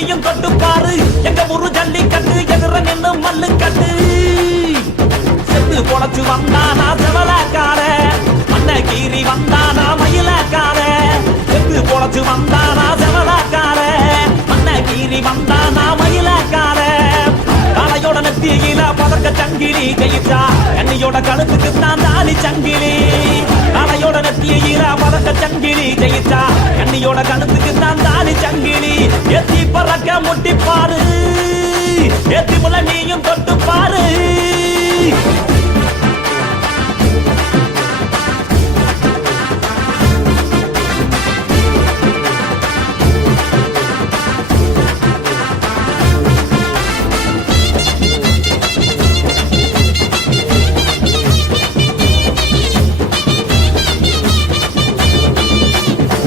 நீயும் தொட்டு பாரு எங்க ஊரு ஜல்லிக்கட்டு எதிர நின்னு மல்லு கட்டு செத்து பொழைச்சு வந்தானா செவலக்கார? மண்ண கீறி வந்தானா மயிலக்கார? செத்து பொழைச்சு வந்தானா செவலக்கார? மண்ண கீறி வந்தானா மயிலக்கார? காலையோட நெத்தியில பதக்க சங்கிலி கையிட்டா என்னையோட கழுத்துக்கு தான் தாலி சங்கிலி. காலையோட நெத்தியில பதக்க சங்கிலி கையிட்டா என்னையோட கழுத்துக்கு தான் தாலி சங்கிலி. எத்தி முட்டி பாரு எத்தி முள்ள நீயும் தொட்டு பாரு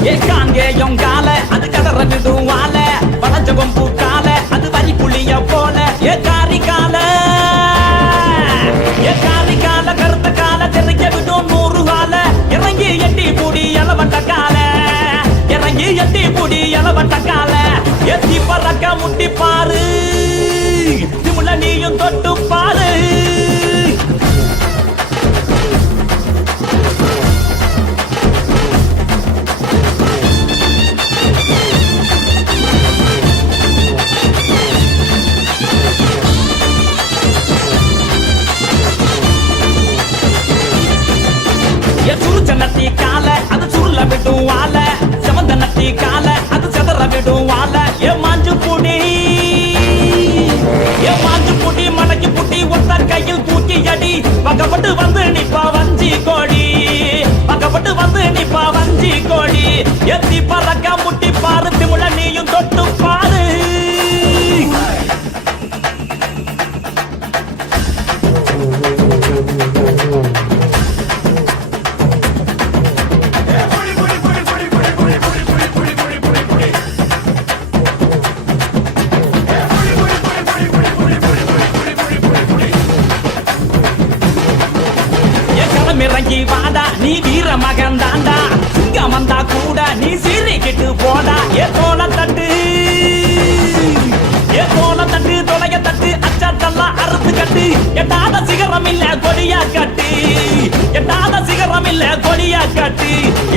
Yeah. காங்கேயம் கால அது கதற விடுவால வளஞ்சகம் பூக்கால அது வரி புளிய போல. ஏ காரி கால ஏ காரி கால கருத்த கால தெரிய விடும் நூறு கால இறங்கி எட்டி பூடி எலவட்ட கால. இறங்கி எட்டி பூடி எலவட்ட கால. எத்தி பறக்க முட்டி பாரு. திமுல நீயும் தொட்டு வந்து நிப்பா வஞ்சி கோடி. பக்கப்பட்டு வந்து நிப்பா வஞ்சி கோடி. எத்தி பறக்க வாடா நீ வீர மகன் தாண்டா. சிங்கம் வந்தா கூட நீ சீறிக்கிட்டு போடா. ஏ போல தட்டு ஏ போல தட்டு தொலைய தட்டு அச்சாத்தெல்லாம் அறுத்து கட்டு. எட்டாத சிகரம் இல்ல கொடியா கட்டு. எட்டாத சிகரம் இல்ல கொடியா கட்டு.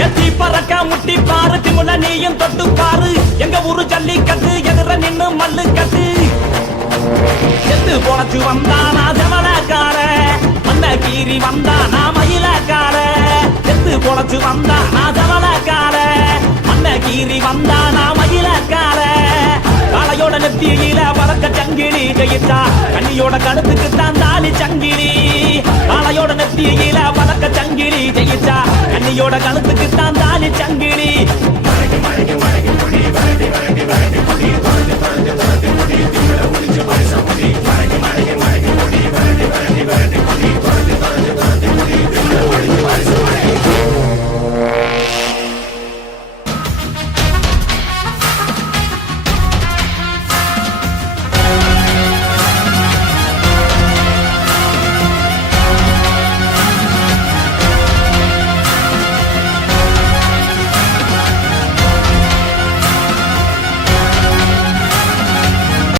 எத்தி பறக்க முட்டி பாரு திமுல நீயும் தொட்டு பாரு. எங்க ஊரு ஜல்லிக்கட்டு எதிர நின்னு மல்லு கட்டு. எத்து பொழைச்சு வந்தானா ஜவலக்கார மண்ண கீரி வந்தானா மயிலக்கார செத்து பொழைச்சு வந்தானா ஜவலக்கார மன்னகீரி வந்தா வந்தானா மயிலக்கார காலையோட நெத்தியில வளர்க்க சங்கிலி ஜெயிச்சா கண்ணியோட கழுத்துக்கு தான் தாலி சங்கிலி. காலையோட நெத்தியில வளர்க்க சங்கிலி ஜெயிச்சா கண்ணியோட கழுத்துக்கு தான் தாலி சங்கிலி.